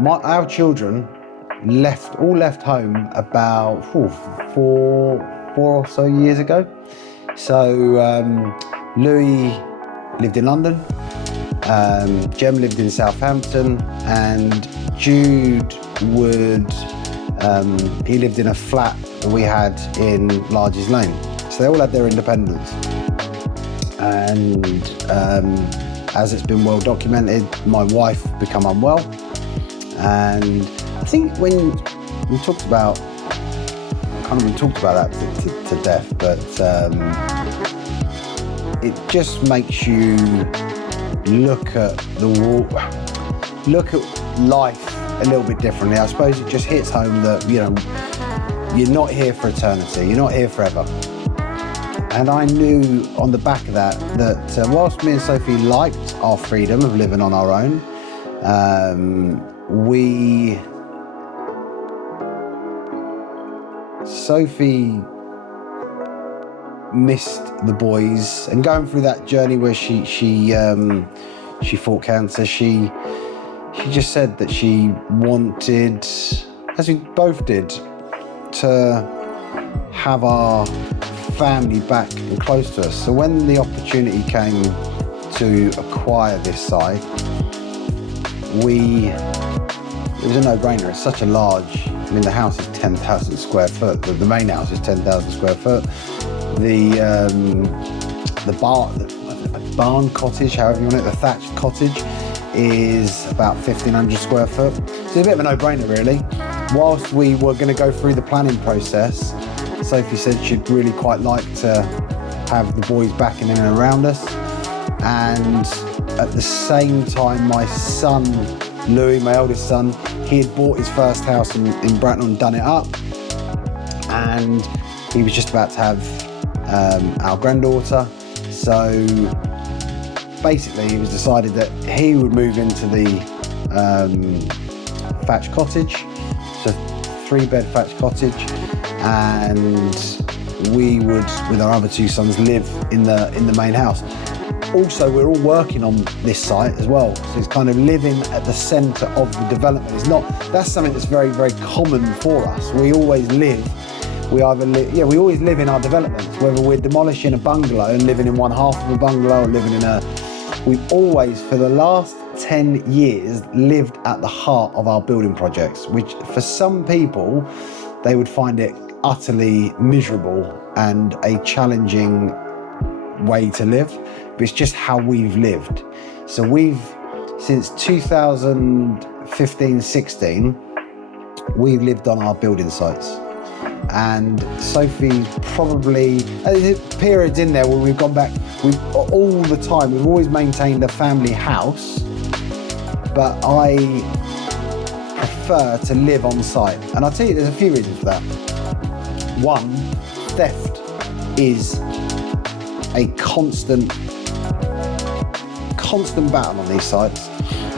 Our children all left home about four or so years ago. So Louis lived in London, Jem lived in Southampton, and Jude he lived in a flat that we had in Larges Lane. So they all had their independence. And as it's been well documented, my wife became unwell. And I think when we talked about, that to death, but it just makes you look at life a little bit differently. I suppose it just hits home that, you're not here for eternity, you're not here forever. And I knew on the back of that whilst me and Sophie liked our freedom of living on our own, Sophie missed the boys, and going through that journey where she fought cancer, she just said that she wanted, as we both did, to have our family back and close to us. So when the opportunity came to acquire this site, it was a no-brainer. It's such a large, the house is 10,000 square foot. The main house is 10,000 square foot. The barn cottage, however you want it, the thatched cottage, is about 1,500 square foot. So it's a bit of a no-brainer, really. Whilst we were going to go through the planning process, Sophie said she'd really quite like to have the boys back in and around us. And at the same time, my son, Louis, my eldest son, he had bought his first house in Bracknell and done it up. And he was just about to have our granddaughter. So basically it was decided that he would move into the thatched cottage. It's a 3-bed thatched cottage. And we would, with our other 2 sons, live in the main house. Also, we're all working on this site as well, so it's kind of living at the centre of the development. That's something that's very, very common for us. We always live in our developments, whether we're demolishing a bungalow and living in one half of a bungalow or we've always, for the last 10 years, lived at the heart of our building projects, which for some people, they would find it utterly miserable and a challenging way to live, but it's just how we've lived. So since 2015-16, we've lived on our building sites. And Sophie probably, there's periods in there where we've gone back, all the time, we've always maintained a family house, but I prefer to live on site. And I'll tell you, there's a few reasons for that. One, theft is a constant battle on these sites.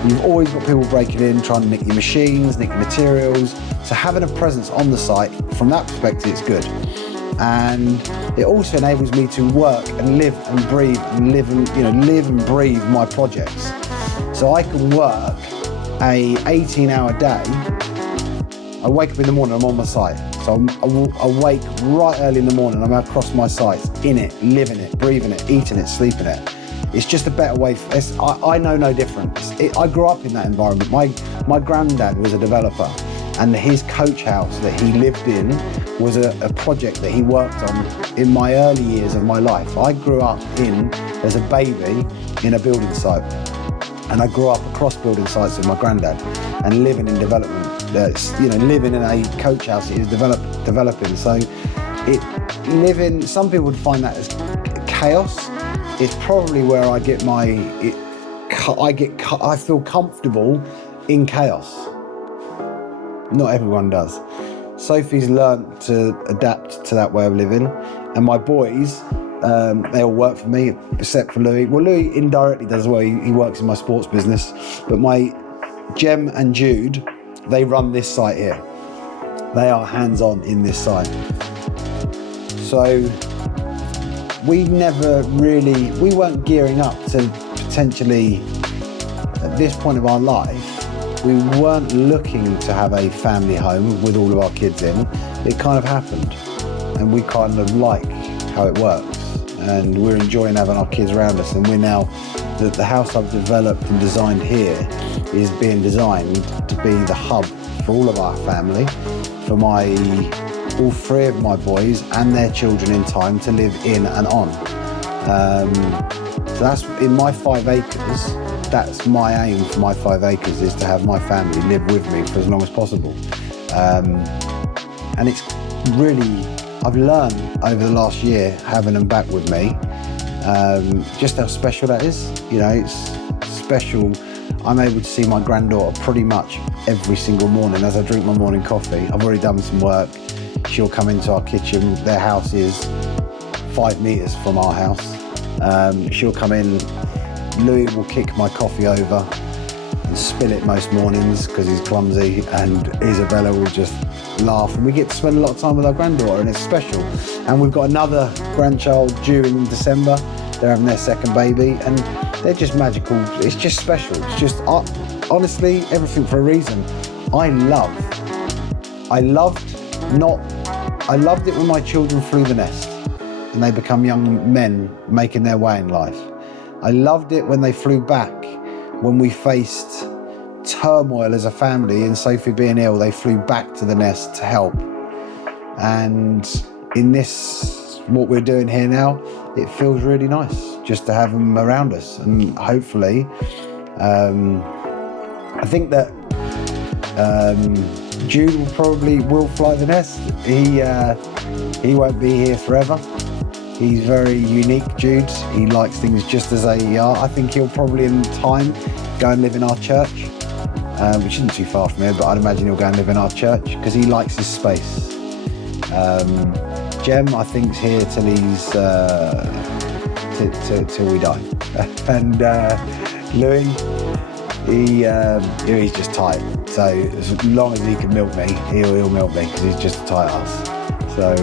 You've always got people breaking in, trying to nick your machines, nick your materials. So having a presence on the site, from that perspective, it's good. And it also enables me to work and live and breathe and breathe my projects. So I can work a 18-hour day. I wake up in the morning, I'm on my site. So I wake right early in the morning, I'm across my sites, in it, living it, breathing it, eating it, sleeping it. It's just a better way. I know no different. I grew up in that environment. My granddad was a developer, and his coach house that he lived in was a project that he worked on in my early years of my life. I grew up as a baby in a building site, and I grew up across building sites with my granddad and living in development. Living in a coach house that is developing. So some people would find that as chaos. It's probably where I feel comfortable in chaos. Not everyone does. Sophie's learnt to adapt to that way of living, and my boys, they all work for me, except for Louis. Well, Louis indirectly does as well. He works in my sports business, but my Jem and Jude, they run this site here. They are hands-on in this site. So we weren't gearing up to potentially, at this point of our life, we weren't looking to have a family home with all of our kids in. It kind of happened, and we kind of like how it works, and we're enjoying having our kids around us. And we're now, the house I've developed and designed here is being designed to be the hub for all of our family, for all three of my boys and their children in time to live in and on. So that's in my 5 acres. That's my aim for my 5 acres, is to have my family live with me for as long as possible. And it's really, I've learned over the last year, having them back with me, just how special that is. You know, it's special. I'm able to see my granddaughter pretty much every single morning as I drink my morning coffee. I've already done some work. She'll come into our kitchen. Their house is 5 meters from our house. She'll come in. Louis will kick my coffee over and spill it most mornings because he's clumsy, and Isabella will just laugh, and we get to spend a lot of time with our granddaughter, and it's special. And we've got another grandchild due in December. They're having their second baby, and they're just magical. It's just special. It's just, honestly, everything for a reason. I loved it when my children flew the nest and they become young men making their way in life. I loved it when they flew back, when we faced turmoil as a family and Sophie being ill, they flew back to the nest to help. And in this, what we're doing here now, it feels really nice just to have them around us. And hopefully, I think that Jude will fly the nest. He won't be here forever. He's very unique, Jude. He likes things just as they are. I think he'll probably in time go and live in our church, which isn't too far from here, but I'd imagine he'll go and live in our church because he likes his space. Jem, I think, is here till he's till we die. And Louis, he's just tight. So as long as he can milk me, he'll milk me because he's just a tight ass. So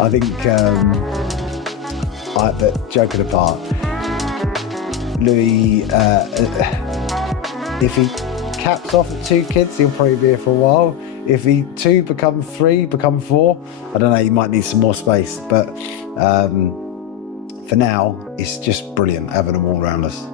I think, but joking apart, Louis, if he caps off at 2 kids, he'll probably be here for a while. If 2 become 3, become 4, I don't know, he might need some more space. But for now, it's just brilliant having them all around us.